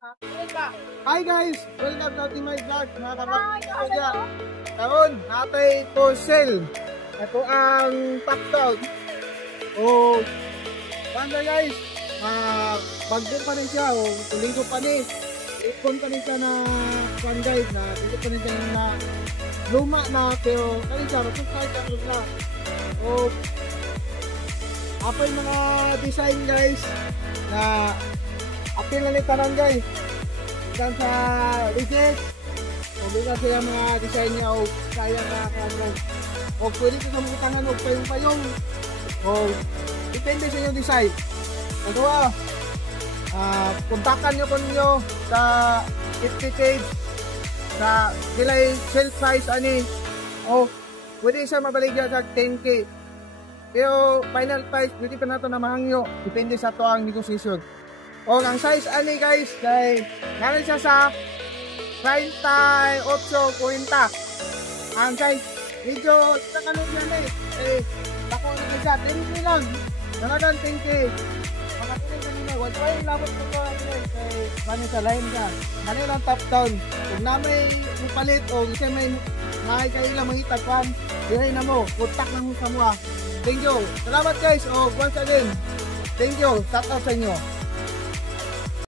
Hi guys! Welcome to my vlog. Mga kapatid ko dyan. Karon, natay for sale. Ito ang top dog. O, paano guys? Bagdun pa rin siya. O, linggo pa rin. Ipon pa rin siya na one guys na linggo pa rin siya na luma na pero kaya siya. Masusay ka rin na. O, apa yung mga design guys na apil na nitanan guys. Ikan sa business o bukan sila mga design niya o kaya na kagawin o pwede ko sa mga tangan o payong-payong o depende sa inyong design. Kagawa kontakan nyo po nyo sa 50K sa kilay sale price ani o pwede siya mabaligya sa 10K pero final price pwede pa nato na mahangyo depende sa to ang negotiation. O ang size ani guys kay galing siya sa 38.40 ang size medyo takanong yan bako na siya 10K lang nanagan 10K makapiling kanina wag pa yung labot ko pa kay bani sa line ka ano lang top down kung na may upalit o kasi may kayo lang mangitag pan dihay na mo kontak na mo sa mga thank you salamat guys o once again thank you shout out sa inyo.